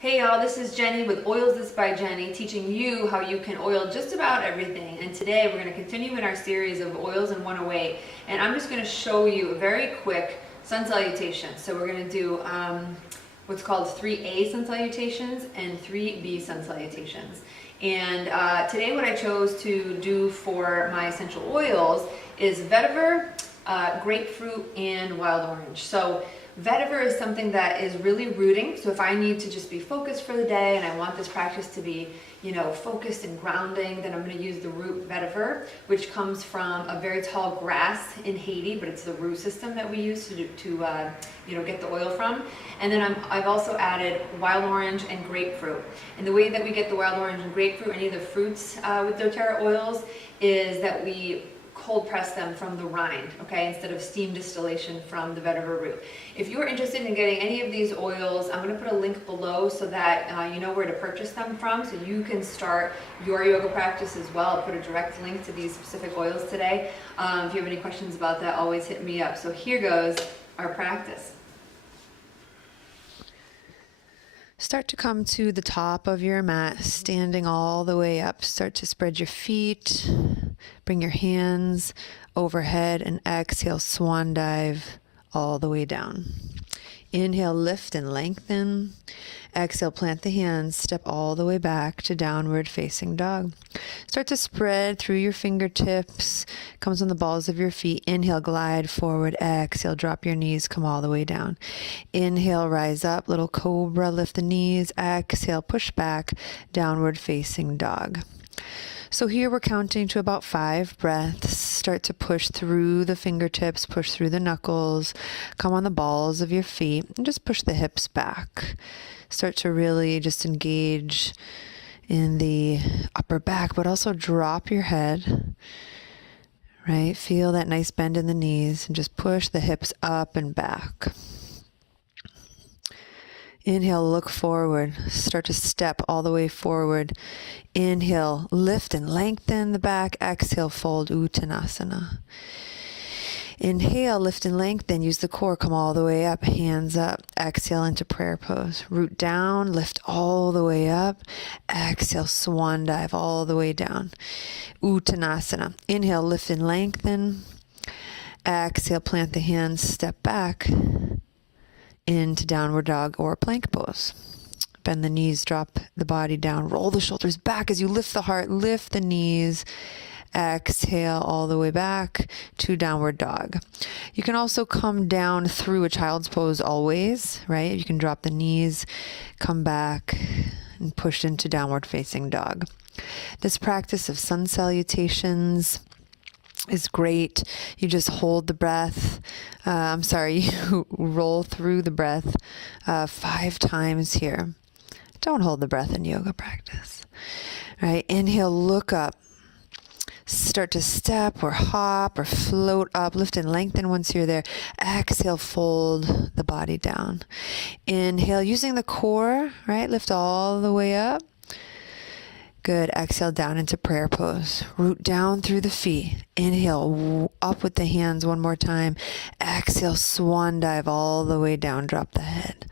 Hey y'all, this is Jenny with Oils This by Jenny, teaching you how you can oil just about everything. And today we're going to continue in our series of oils in 108. And I'm just going to show you a very quick sun salutation. So we're going to do what's called 3A sun salutations and 3B sun salutations. And today what I chose to do for my essential oils is vetiver, grapefruit, and wild orange. So vetiver is something that is really rooting. So if I need to just be focused for the day and I want this practice to be, focused and grounding, then I'm going to use the root vetiver, which comes from a very tall grass in Haiti, but it's the root system that we use to get the oil from. And then I've also added wild orange and grapefruit. And the way that we get the wild orange and grapefruit, any of the fruits with doTERRA oils, is that we cold press them from the rind, okay, instead of steam distillation from the vetiver root. If you're interested in getting any of these oils, I'm going to put a link below so that you know where to purchase them from, so you can start your yoga practice as well. I'll put a direct link to these specific oils today. If you have any questions about that, always hit me up. So here goes our practice. Start to come to the top of your mat, standing all the way up. Start to spread your feet. Bring your hands overhead and exhale, swan dive all the way down. Inhale, lift and lengthen. Exhale, plant the hands, step all the way back to downward facing dog. Start to spread through your fingertips, comes on the balls of your feet. Inhale, glide forward. Exhale, drop your knees, come all the way down. Inhale, rise up, little cobra, lift the knees. Exhale, push back, downward facing dog. So here we're counting to about 5 breaths. Start to push through the fingertips, push through the knuckles, come on the balls of your feet, and just push the hips back. Start to really just engage in the upper back, but also drop your head, right? Feel that nice bend in the knees and just push the hips up and back. Inhale, look forward. Start to step all the way forward. Inhale, lift and lengthen the back. Exhale, fold, Uttanasana. Inhale, lift and lengthen. Use the core. Come all the way up. Hands up. Exhale into prayer pose. Root down. Lift all the way up. Exhale, swan dive all the way down. Uttanasana. Inhale, lift and lengthen. Exhale, plant the hands. Step back into downward dog or plank pose. Bend the knees, drop the body down, roll the shoulders back as you lift the heart, lift the knees. Exhale all the way back to downward dog. You can also come down through a child's pose always, right? You can drop the knees, come back and push into downward facing dog. This practice of sun salutations is great. You just hold the breath. You roll through the breath 5 times here. Don't hold the breath in yoga practice. Right? Inhale, look up. Start to step or hop or float up. Lift and lengthen once you're there. Exhale, fold the body down. Inhale, using the core, right? Lift all the way up. Good. Exhale down into prayer pose. Root down through the feet. Inhale, up with the hands one more time. Exhale, swan dive all the way down. Drop the head.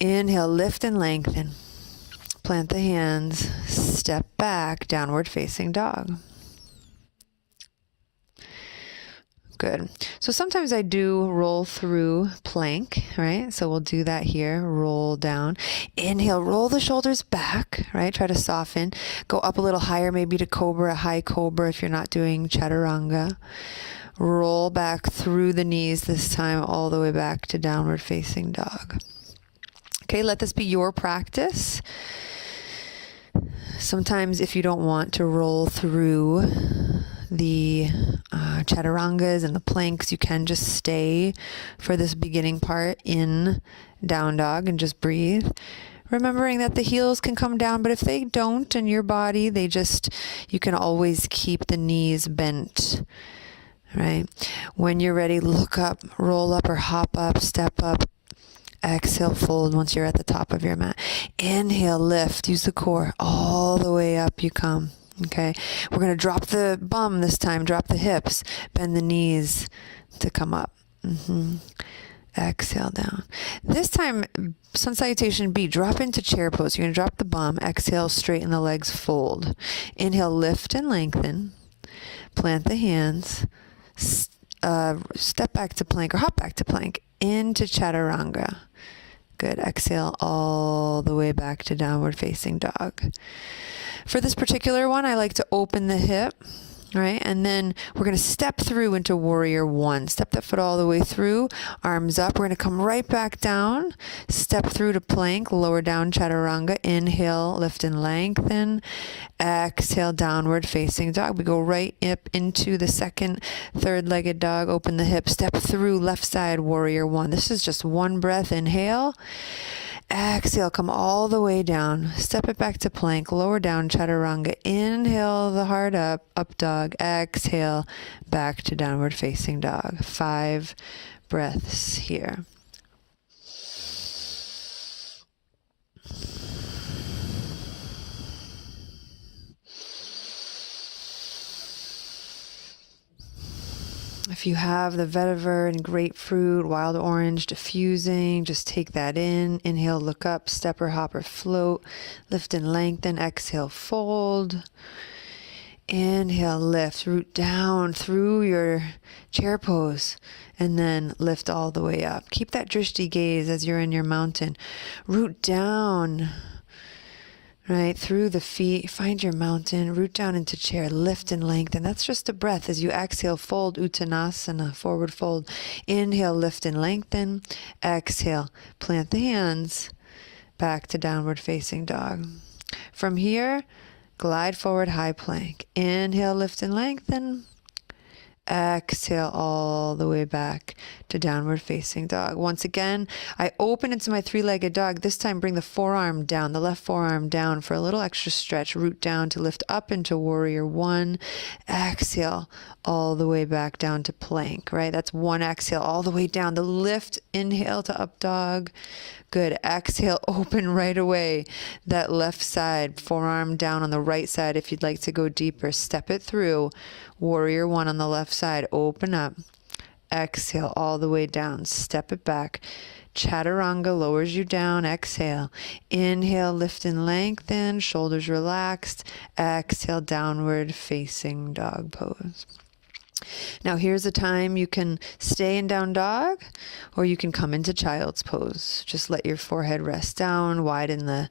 Inhale, lift and lengthen. Plant the hands. Step back, downward facing dog. Good. So sometimes I do roll through plank, right? So we'll do that here. Roll down. Inhale, roll the shoulders back, right? Try to soften. Go up a little higher, maybe to cobra, high cobra if you're not doing chaturanga. Roll back through the knees this time, all the way back to downward facing dog. Okay, let this be your practice. Sometimes if you don't want to roll through the chaturangas and the planks, you can just stay for this beginning part in down dog and just breathe. Remembering that the heels can come down, but if they don't in your body, you can always keep the knees bent, right? When you're ready, look up, roll up or hop up, step up. Exhale, fold once you're at the top of your mat. Inhale, lift, use the core. All the way up you come. Okay, we're going to drop the bum this time, drop the hips, bend the knees to come up. Exhale down. This time, Sun Salutation B, drop into chair pose. You're going to drop the bum. Exhale, straighten the legs, fold. Inhale, lift and lengthen. Plant the hands. Step back to plank or hop back to plank. Into chaturanga. Good. Exhale all the way back to downward facing dog. For this particular one, I like to open the hip. Right? And then we're going to step through into warrior one. Step that foot all the way through, arms up. We're going to come right back down, step through to plank, lower down chaturanga. Inhale, lift and lengthen. Exhale, downward facing dog. We go right up into the second, third-legged dog. Open the hip, step through left side, warrior one. This is just one breath. Inhale. Exhale, come all the way down. Step it back to plank, lower down chaturanga. Inhale the heart up, up dog. Exhale, back to downward facing dog. 5 breaths here. If you have the vetiver and grapefruit, wild orange diffusing, just take that in. Inhale, look up, step or hop or float. Lift and lengthen. Exhale, fold. Inhale, lift, root down through your chair pose, and then lift all the way up. Keep that drishti gaze as you're in your mountain. Root down. Right, through the feet, find your mountain, root down into chair, lift and lengthen. That's just a breath. As you exhale, fold, uttanasana, forward fold. Inhale, lift and lengthen. Exhale, plant the hands, back to downward facing dog. From here, glide forward, high plank. Inhale, lift and lengthen. Exhale all the way back to downward facing dog. Once again, I open into my 3-legged dog. This time bring the forearm down, the left forearm down for a little extra stretch. Root down to lift up into warrior one. Exhale all the way back down to plank, right? That's one exhale all the way down. The lift, inhale to up dog. Good. Exhale, open right away. That left side, forearm down on the right side. If you'd like to go deeper, step it through. Warrior one on the left side, open up. Exhale all the way down. Step it back. Chaturanga lowers you down. Exhale. Inhale, lift and lengthen. Shoulders relaxed. Exhale, downward facing dog pose. Now here's a time you can stay in down dog, or you can come into child's pose. Just let your forehead rest down, widen the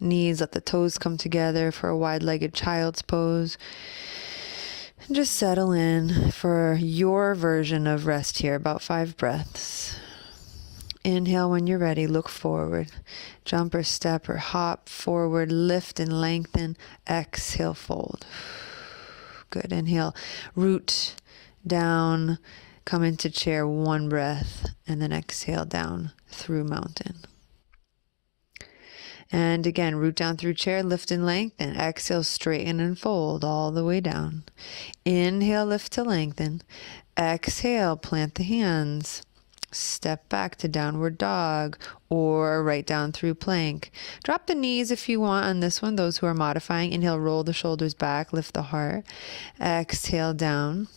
knees, let the toes come together for a wide-legged child's pose. And just settle in for your version of rest here, about 5 breaths. Inhale when you're ready, look forward. Jump or step or hop forward, lift and lengthen. Exhale, fold. Good. Inhale, root down, come into chair, 1 breath, and then exhale down through mountain. And again, root down through chair, lift and lengthen. Exhale, straighten and fold all the way down. Inhale, lift to lengthen. Exhale, plant the hands. Step back to downward dog or right down through plank. Drop the knees if you want on this one, those who are modifying. Inhale, roll the shoulders back, lift the heart. Exhale, down.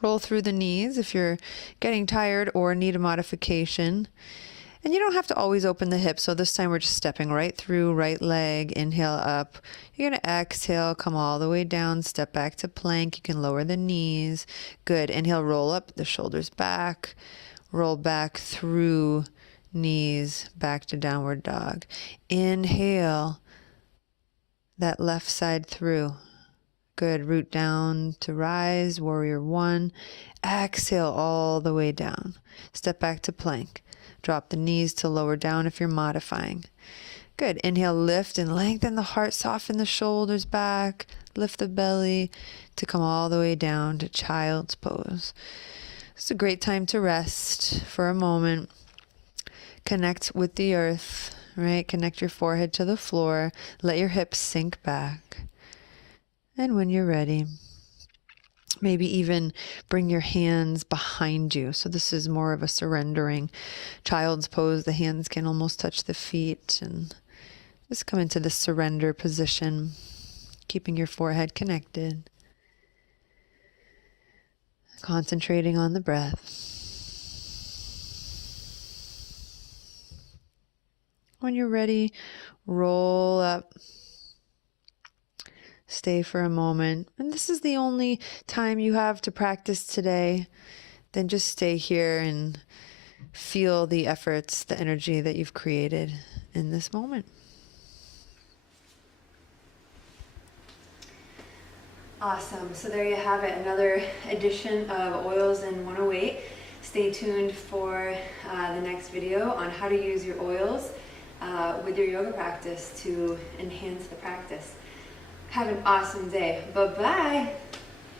Roll through the knees if you're getting tired or need a modification. And you don't have to always open the hips. So this time we're just stepping right through, right leg, inhale up. You're going to exhale, come all the way down, step back to plank. You can lower the knees. Good. Inhale, roll up, the shoulders back. Roll back through knees, back to downward dog. Inhale, that left side through. Good. Root down to rise, warrior one. Exhale all the way down. Step back to plank. Drop the knees to lower down if you're modifying. Good. Inhale, lift and lengthen the heart, soften the shoulders back, lift the belly to come all the way down to child's pose. It's a great time to rest for a moment. Connect with the earth, right? Connect your forehead to the floor. Let your hips sink back. And when you're ready, maybe even bring your hands behind you. So this is more of a surrendering child's pose. The hands can almost touch the feet, and just come into the surrender position, keeping your forehead connected. Concentrating on the breath. When you're ready, roll up. Stay for a moment. And this is the only time you have to practice today. Then just stay here and feel the efforts, the energy that you've created in this moment. Awesome. So there you have it, another edition of Oils in 108. Stay tuned for the next video on how to use your oils with your yoga practice to enhance the practice. Have an awesome day. Bye-bye.